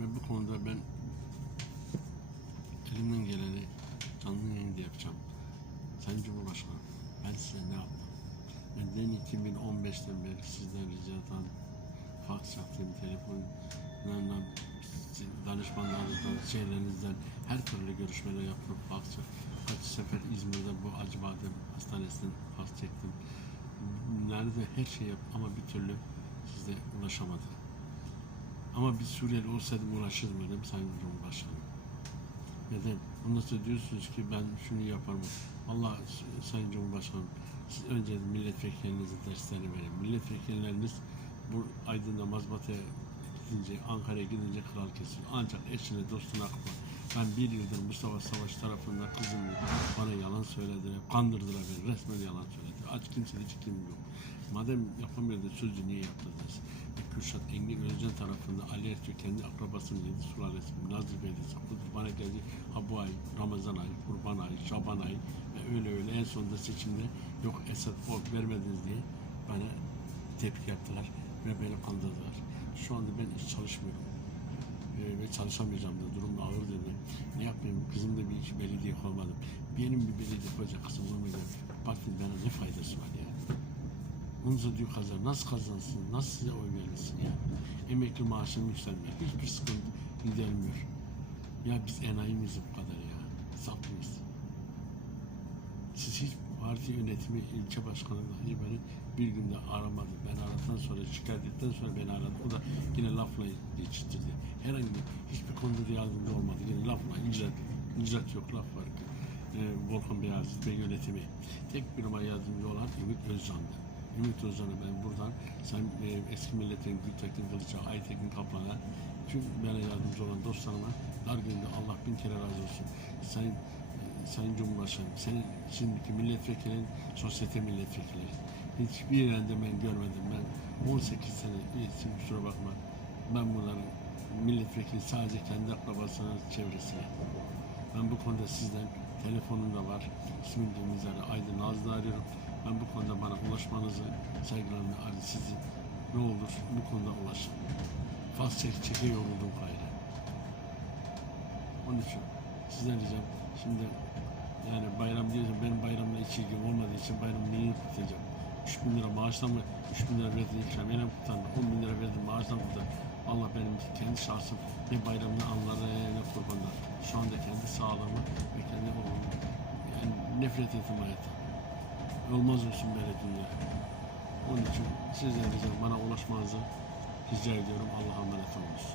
Ve bu konuda ben elimden geleni canlı yayında yapacağım. Sayın Cumhurbaşkanım ben size ne yaptım? Benden 2015'ten beri sizden ricadan fax yaptım, telefonlarla danışmanlarınızdan, şeylerinizden her türlü görüşmeler yaptım. Fax kaç sefer İzmir'de bu Acıbadem Hastanesi'nden fax çektim. Nerede her şey yap ama bir türlü size ulaşamadım. Ama bir Suriyeli olsaydım ulaşırdım dedim Sayın Cumhurbaşkanım. Neden? Ondan sonra diyorsunuz ki ben şunu yaparım. Allah Sayın Cumhurbaşkanım siz önce milletvekillerinize derslerini verin. Milletvekilleriniz bu Aydın'da mazbataya gidince, Ankara'ya gidince kral kesiyor. Ancak eşine, dostuna akma. Ben bir yıldır Mustafa Savaş tarafında kızım bana yalan söylediler, kandırdılar beni. Resmen yalan söyledi. Aç kimse hiç kim yok. Madem yapamıyordu sözü niye yaptınız? E, Kürşat Engin Özcan tarafında Ali Ertuğ kendi akrabasının yedi sulalesi Nazır Bey'de sakladı. Bana geldi ha ay, Ramazan ayı, Kurban ayı, Şaban ayı ve öyle öyle en sonunda seçimde yok Esad oy vermediniz diye bana tepki yaptılar ve beni kandırdılar. Şu anda ben hiç çalışmıyorum. Ee, ve çalışamayacağım da durum ağır dedi. Ne yapayım? Kızım da bir hiç belediye koymadım. Benim bir belediye koyacak kızım olmayacak. Partinin bana ne faydası var ya? Onca diyor kazan. Nasıl kazansın? Nasıl size oy verilsin ya? Emekli maaşım yükselmiyor. Hiçbir sıkıntı gidermiyor. Ya biz enayi miyiz bu kadar ya? Mıyız? Siz hiç parti yönetimi, ilçe başkanı dahi beni bir günde aramadı. Ben aradıktan sonra, şikayet ettikten sonra beni aradı. O da yine lafla geçiştirdi. Herhangi bir, hiçbir konuda da yardımcı olmadı. Yine lafla, icraat, icraat yok, laf var. Ee, Volkan Beyazıt ve yönetimi. Tek bir numara yardımcı olan Ümit Özcan'dı. Ümit Özcan'a ben buradan sen e, eski milletin Gültekin Kılıç'a, Aytekin Kaplan'a tüm bana yardımcı olan dostlarıma dar günde Allah bin kere razı olsun. Sayın Sayın Cumhurbaşkanım, senin şimdiki milletvekilin sosyete milletvekili. Hiçbir yerinde ben görmedim. Ben 18 sene üyesiyim kusura bakma. Ben bunların milletvekili sadece kendi akrabasının çevresine. Ben bu konuda sizden telefonum da var. İsmim de Nizari Aydın Nazlı arıyorum. Ben bu konuda bana ulaşmanızı saygılarımla arı sizi ne olur bu konuda ulaşın. Faz çek çeke yoruldum gayrı. Onun için sizden ricam şimdi yani bayram diyorsun benim bayramla hiç ilgim olmadığı için bayram neyi kutlayacağım? 3 bin lira maaştan mı? 3 bin lira verdiğin ikramiyeyle mi kutlandı? 10 bin lira verdim maaştan mı kutlandı? Allah benim kendi şahsım ne bayramda anlara ne kurbanlar. Şu anda kendi sağlığımı ve kendi oğlumu yani nefret ettim hayattan. Olmaz olsun böyle dünya. Onun için sizden ricam bana ulaşmanızı rica ediyorum. Allah'a emanet olunuz.